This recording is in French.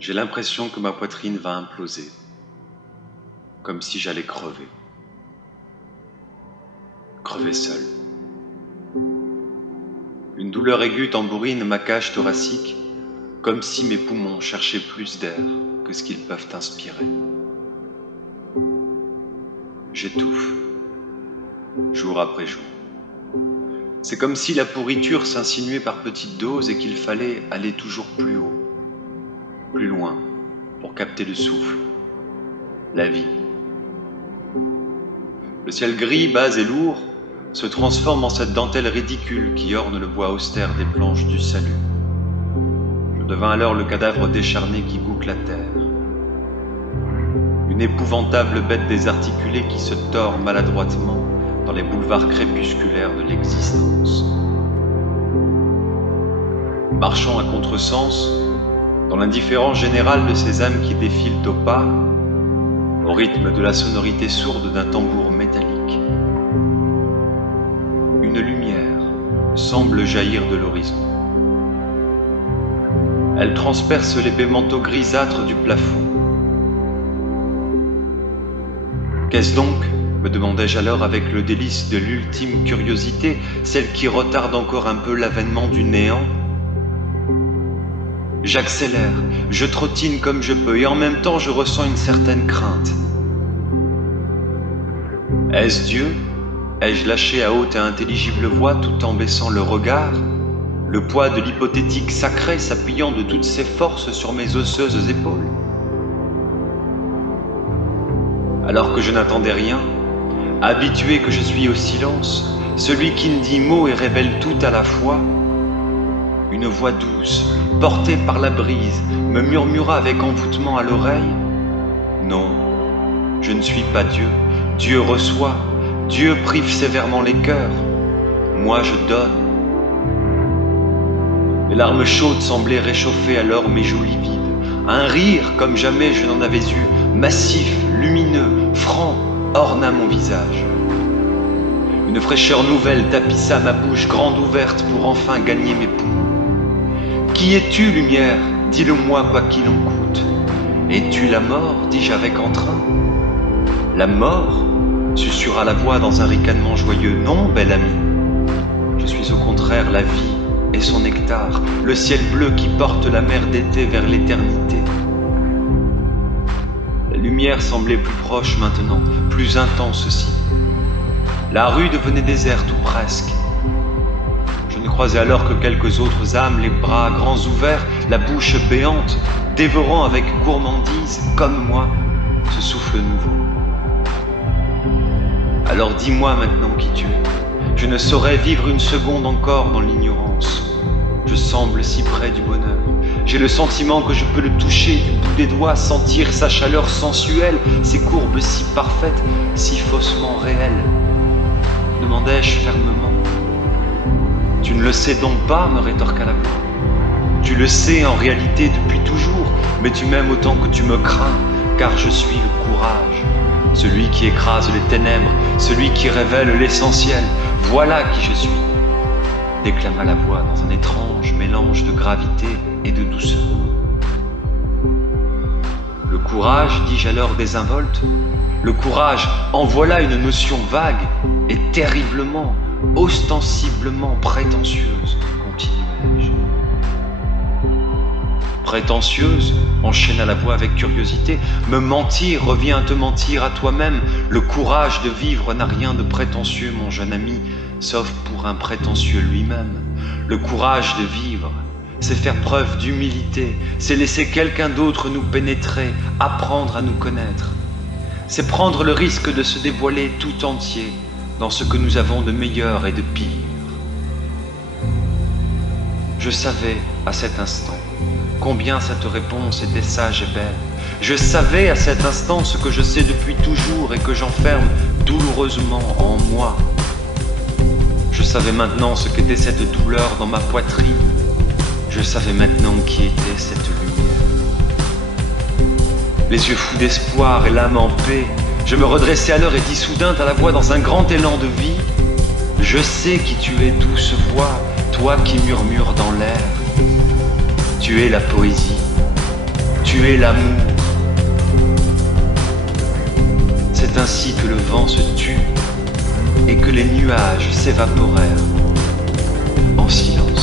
J'ai l'impression que ma poitrine va imploser, comme si j'allais crever. Crever seul. Une douleur aiguë tambourine ma cage thoracique, comme si mes poumons cherchaient plus d'air que ce qu'ils peuvent inspirer. J'étouffe, jour après jour. C'est comme si la pourriture s'insinuait par petites doses et qu'il fallait aller toujours plus haut, plus loin, pour capter le souffle, la vie. Le ciel gris, bas et lourd se transforme en cette dentelle ridicule qui orne le bois austère des planches du salut. Je devins alors le cadavre décharné qui boucle la terre. Une épouvantable bête désarticulée qui se tord maladroitement dans les boulevards crépusculaires de l'existence. Marchant à contresens, dans l'indifférence générale de ces âmes qui défilent au pas, au rythme de la sonorité sourde d'un tambour métallique, une lumière semble jaillir de l'horizon. Elle transperce l'épais manteau grisâtre du plafond. Qu'est-ce donc ? Me demandai-je alors avec le délice de l'ultime curiosité, celle qui retarde encore un peu l'avènement du néant. J'accélère, je trottine comme je peux, et en même temps je ressens une certaine crainte. Est-ce Dieu ? Ai-je lâché à haute et intelligible voix tout en baissant le regard, le poids de l'hypothétique sacré s'appuyant de toutes ses forces sur mes osseuses épaules ? Alors que je n'attendais rien, habitué que je suis au silence, celui qui ne dit mot et révèle tout à la fois, une voix douce, portée par la brise, me murmura avec envoûtement à l'oreille : non, je ne suis pas Dieu, Dieu reçoit, Dieu prive sévèrement les cœurs, moi je donne. Les larmes chaudes semblaient réchauffer alors mes joues livides. Un rire comme jamais je n'en avais eu, massif, lumineux, franc, orna mon visage. Une fraîcheur nouvelle tapissa ma bouche grande ouverte pour enfin gagner mes poumons. Qui es-tu, lumière ? Dis-le-moi quoi qu'il en coûte. Es-tu la mort ? dis-je avec entrain. La mort ? Susurra la voix dans un ricanement joyeux. Non, bel ami. Je suis au contraire la vie et son nectar, le ciel bleu qui porte la mer d'été vers l'éternité. La lumière semblait plus proche maintenant, plus intense aussi. La rue devenait déserte ou presque. Je ne croisais alors que quelques autres âmes, les bras grands ouverts, la bouche béante, dévorant avec gourmandise, comme moi, ce souffle nouveau. Alors dis-moi maintenant qui tu es. Je ne saurais vivre une seconde encore dans l'ignorance. Je semble si près du bonheur. J'ai le sentiment que je peux le toucher du bout des doigts, sentir sa chaleur sensuelle, ses courbes si parfaites, si faussement réelles. Demandai-je fermement. Tu ne le sais donc pas, me rétorqua la voix. Tu le sais en réalité depuis toujours, mais tu m'aimes autant que tu me crains, car je suis le courage. Celui qui écrase les ténèbres, celui qui révèle l'essentiel. Voilà qui je suis, déclama la voix dans un étrange mélange de gravité et de douceur. Le courage, dis-je alors désinvolte, le courage, en voilà une notion vague et terriblement, ostensiblement prétentieuse, continuai-je. Prétentieuse, enchaîna la voix avec curiosité, me mentir revient à te mentir à toi-même. Le courage de vivre n'a rien de prétentieux, mon jeune ami, sauf pour un prétentieux lui-même. Le courage de vivre, c'est faire preuve d'humilité, c'est laisser quelqu'un d'autre nous pénétrer, apprendre à nous connaître. C'est prendre le risque de se dévoiler tout entier dans ce que nous avons de meilleur et de pire. Je savais à cet instant combien cette réponse était sage et belle. Je savais à cet instant ce que je sais depuis toujours et que j'enferme douloureusement en moi. Je savais maintenant ce qu'était cette douleur dans ma poitrine. Je savais maintenant qui était cette lumière. Les yeux fous d'espoir et l'âme en paix, je me redressai alors et dis soudain à la voix dans un grand élan de vie : je sais qui tu es, douce voix, toi qui murmures dans l'air. Tu es la poésie, tu tuer l'amour. C'est ainsi que le vent se tut et que les nuages s'évaporèrent en silence.